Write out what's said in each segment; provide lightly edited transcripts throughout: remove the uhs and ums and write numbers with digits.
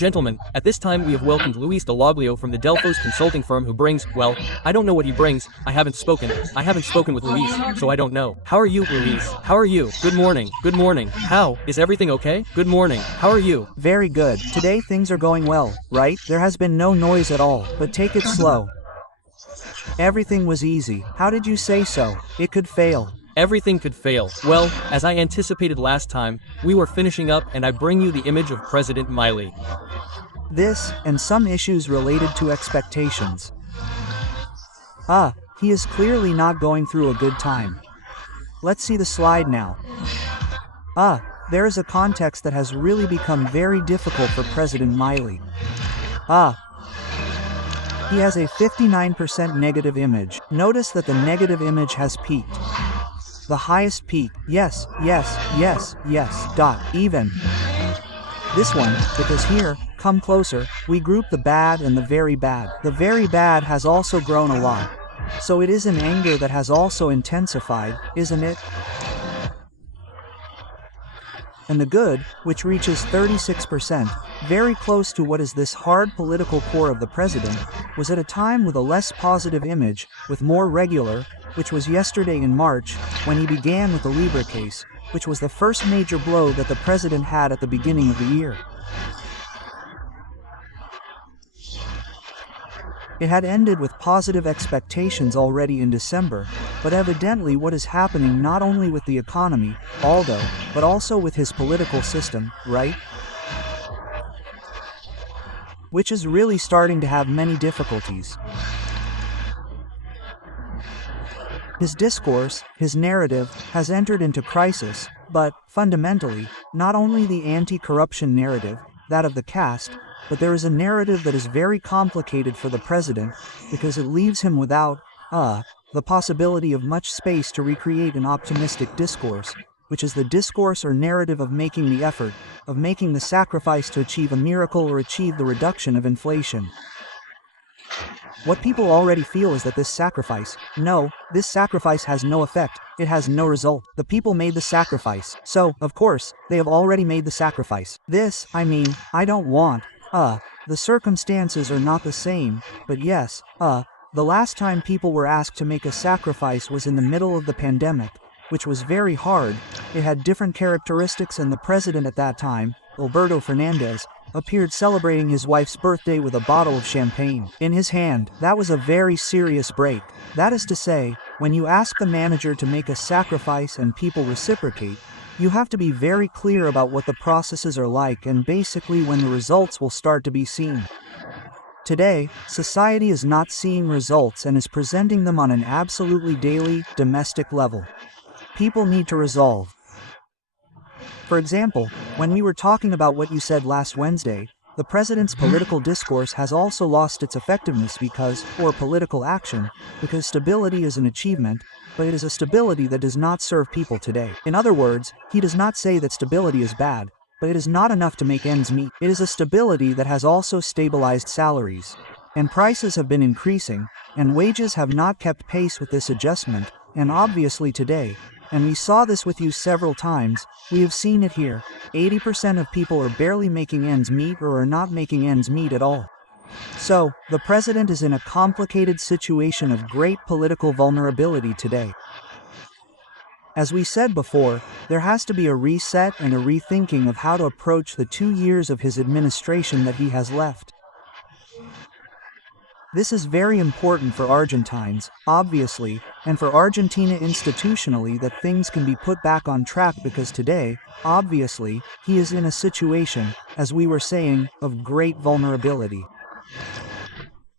Gentlemen, at this time we have welcomed Dall Aglio from the Delphos consulting firm who brings, well, I don't know what he brings, I haven't spoken with Luis, so I don't know. How are you, Luis? How are you? Good morning. How? Is everything okay? Good morning. How are you? Very good. Today things are going well, right? There has been no noise at all, but take it slow. Everything was easy. How did you say so? It could fail. Everything could fail. Well, as I anticipated last time, we were finishing up and I bring you the image of President Milei. This, and some issues related to expectations. He is clearly not going through a good time. Let's see the slide now. There is a context that has really become very difficult for President Milei. He has a 59% negative image. Notice that the negative image has peaked. The highest peak, yes, even. This one, because here, come closer, we group the bad and the very bad. The very bad has also grown a lot. So it is an anger that has also intensified, isn't it? And the good, which reaches 36%, very close to what is this hard political core of the president, was at a time with a less positive image, with more regular, which was yesterday in March, when he began with the Libra case, which was the first major blow that the president had at the beginning of the year. It had ended with positive expectations already in December, but evidently what is happening not only with the economy, but also with his political system, right? Which is really starting to have many difficulties. His discourse, his narrative, has entered into crisis, but, fundamentally, not only the anti-corruption narrative, that of the caste, but there is a narrative that is very complicated for the president, because it leaves him without, the possibility of much space to recreate an optimistic discourse, which is the discourse or narrative of making the effort, of making the sacrifice to achieve a miracle or achieve the reduction of inflation. What people already feel is that this sacrifice has no effect, it has no result. The people made the sacrifice, so, of course, they have already made the sacrifice. I don't want, the circumstances are not the same, but yes, the last time people were asked to make a sacrifice was in the middle of the pandemic, which was very hard. It had different characteristics, and the president at that time, Alberto Fernandez, appeared celebrating his wife's birthday with a bottle of champagne in his hand. That was a very serious break. That is to say, when you ask the manager to make a sacrifice and people reciprocate, you have to be very clear about what the processes are like and basically when the results will start to be seen. Today, society is not seeing results and is presenting them on an absolutely daily, domestic level. People need to resolve. For example, when we were talking about what you said last Wednesday, the president's political discourse has also lost its effectiveness or political action, because stability is an achievement, but it is a stability that does not serve people today. In other words, he does not say that stability is bad, but it is not enough to make ends meet. It is a stability that has also stabilized salaries. And prices have been increasing, and wages have not kept pace with this adjustment, and obviously today, and we saw this with you several times, we have seen it here, 80% of people are barely making ends meet or are not making ends meet at all. So, the president is in a complicated situation of great political vulnerability today. As we said before, there has to be a reset and a rethinking of how to approach the 2 years of his administration that he has left. This is very important for Argentines, obviously, and for Argentina institutionally, that things can be put back on track, because today, obviously, he is in a situation, as we were saying, of great vulnerability.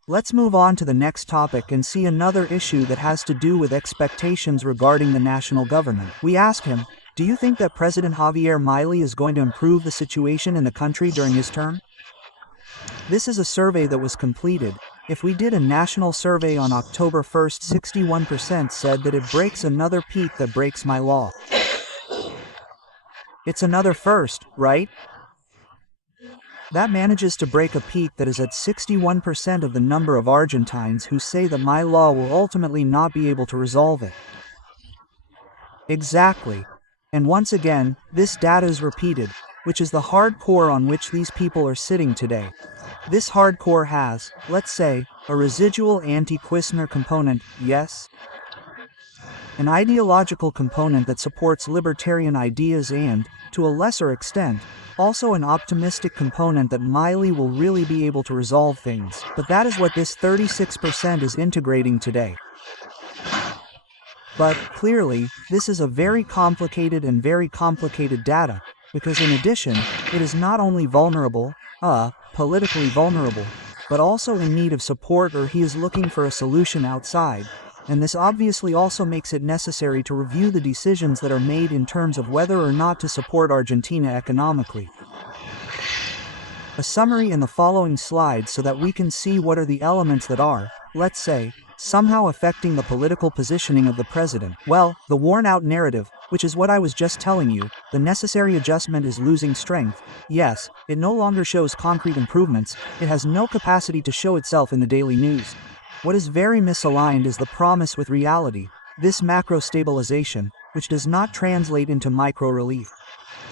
Let's move on to the next topic and see another issue that has to do with expectations regarding the national government. We asked him, do you think that President Javier Milei is going to improve the situation in the country during his term? This is a survey that was completed. If we did a national survey on October 1st, 61% said that it breaks another peak that breaks my law. It's another first, right? That manages to break a peak that is at 61% of the number of Argentines who say that my law will ultimately not be able to resolve it. Exactly. And once again, this data is repeated. which is the hardcore on which these people are sitting today. This hardcore has, let's say, a residual anti-Quisner component, yes? An ideological component that supports libertarian ideas and, to a lesser extent, also an optimistic component that Milei will really be able to resolve things. But that is what this 36% is integrating today. But, clearly, this is a very complicated data, because in addition, it is not only vulnerable, politically vulnerable, but also in need of support, or he is looking for a solution outside, and this obviously also makes it necessary to review the decisions that are made in terms of whether or not to support Argentina economically. A summary in the following slides so that we can see what are the elements that are, let's say, somehow affecting the political positioning of the president. Well, the worn-out narrative, which is what I was just telling you, the necessary adjustment is losing strength. Yes, it no longer shows concrete improvements, it has no capacity to show itself in the daily news. What is very misaligned is the promise with reality, this macro stabilization, which does not translate into micro relief.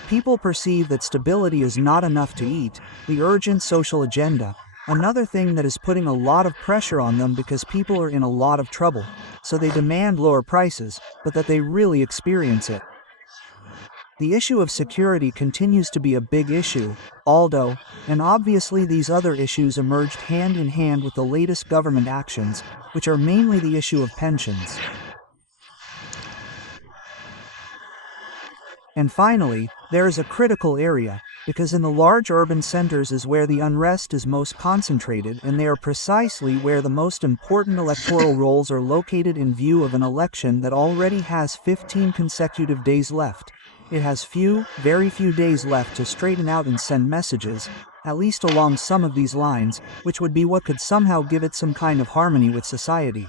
People perceive that stability is not enough to eat, the urgent social agenda, another thing that is putting a lot of pressure on them because people are in a lot of trouble, so they demand lower prices, but that they really experience it. The issue of security continues to be a big issue, although, and obviously these other issues emerged hand in hand with the latest government actions, which are mainly the issue of pensions. And finally, there is a critical area, because in the large urban centers is where the unrest is most concentrated, and they are precisely where the most important electoral rolls are located in view of an election that already has 15 consecutive days left. It has very few days left to straighten out and send messages, at least along some of these lines, which would be what could somehow give it some kind of harmony with society.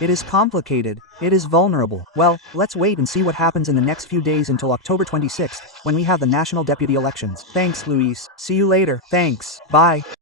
It is complicated, it is vulnerable. Well, let's wait and see what happens in the next few days until October 26th, when we have the national deputy elections. Thanks, Luis. See you later. Thanks. Bye.